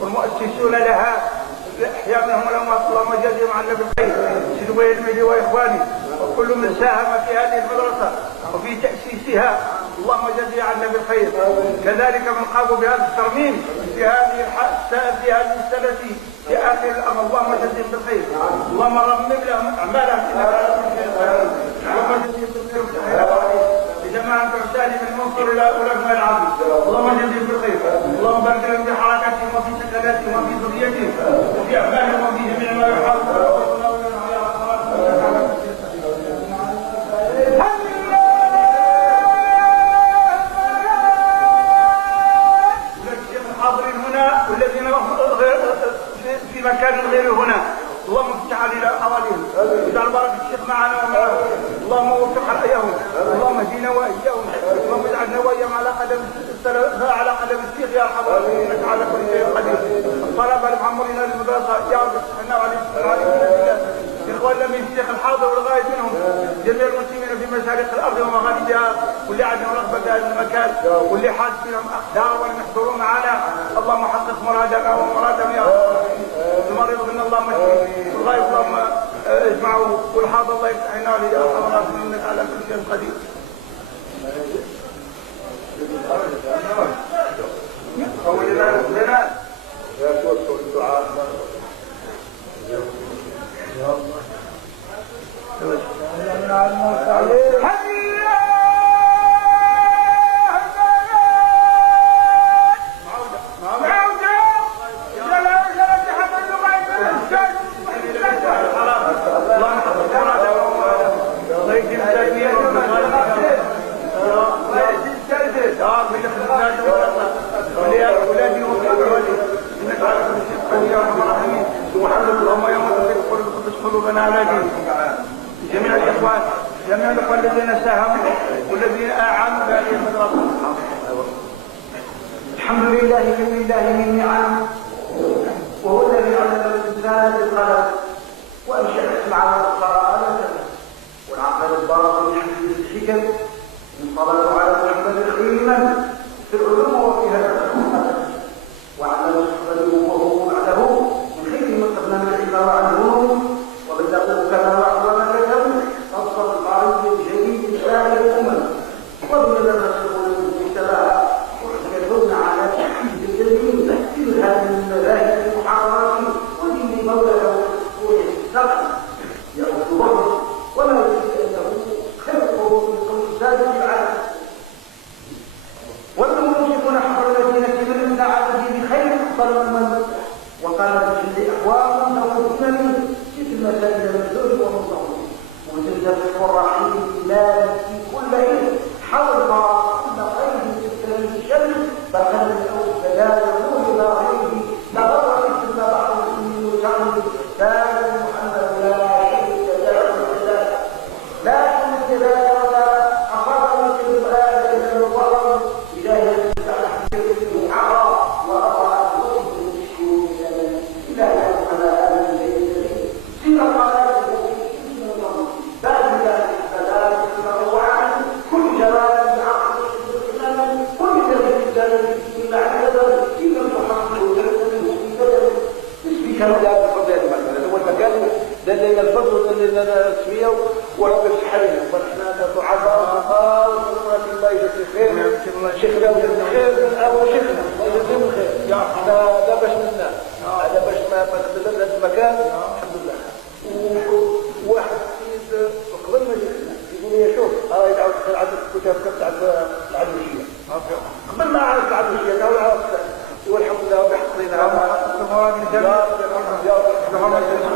والمؤسسون لها احيانهم والاموات اللهم جزهم عنا بالخير سيدي ويلمي واخواني وكل من ساهم في هذه المدرسه وفي تاسيسها اللهم جزهم عنا بالخير. كذلك من قاموا بهذا الترميم في هذه السنه في اخر الامر اللهم جزهم بالخير. اللهم رمم لهم اعمالهم اللهم جزهم بالخير. جماعة الرسالة من منصور إلى أولئك العظيم اللهم جزهم بالخير. اللهم بارك لهم في حركاتهم وفي سكناتهم وفي ذريتهم وفي أعمالهم وفي جميع ما يحاولون. الحاضرين هنا والذين في مكان غير هنا اللهم افتح علينا حواليهم واجعل بركة الشيخ معنا ومعهم. اللهم وفق حيهم اللهم اهدنا واياهم. اللهم اجعلنا واياهم على قدم الشيخ يا ارحم الراحمين انك على كل شيء قدير. الطلبه المعمرين للمدرسه يا رب احنا عليكم اخواننا من الشيخ الحاضر والغايب منهم جميع المسلمين في مشارق الارض ومغاربها واللي عندهم رغبه في هذا المكان واللي حاج فيهم اقدار ولم يحضروا معنا اللهم حقق مرادنا ومرادهم يا رب. المريض منا اللهم اشفيه والغايب اللهم اجمعه والحاضر الله يفتح لنا يا ارحم الراحمين انك على كل شيء قدير. قولنا لنا يا توسل الدعاء يا الله جميع الاخوان الذين ساهموا والذين اعانوا بهذه المدرسه. الحمد لله من نعم وهو الذي علم الانسان بالقلم وانشا اسمعه القراءه والعقل الباطن يحمل الحكم انطلقوا على محمد خيما في العلوم وفي هذا الامه وعلى صحبته وهو بعده من خير من قبل من العباره عنهم وبدأوا كما وعظنا كتبوا أصل القريب الجديد سائر الأمم وبدأ الرسول بالتباع ويدلون على تحديد الجديد في هذه المذاهب المحررات ودين مولده والسبع يأخذ ظهره ولا يجب أنه خلقه من قول سادة العالم والمنصفون حفر المدينة من ابن عبده بخير أفضل من وقال بجل أحوال نوضنا منه المسائل المسؤول ومنظمه وتلزم الرحيم لا في كل عين حول كل قيد تلك الشمس فقد لا يقول لا غيره لا ضرر مثل بعض المسلمين وجعلوا الانسان محمد لا شريك له لا شريك له ولا اخر مثل الايه الى الضرر الهي لدينا الفضل لدينا الاسميه ورب الحريه فاحنا ضعفاء ونقول الله يجزيك خير شيخنا خير او شيخنا الله يجزيك خير هذا باش منا هذا باش ما نبذل هذا المكان الحمد لله. وواحد السيد قبل ما جينا يقول الشبكه بتاعت العلوشيه قبل ما عرفت العلوشيه قالوا والحمد لله بحقنا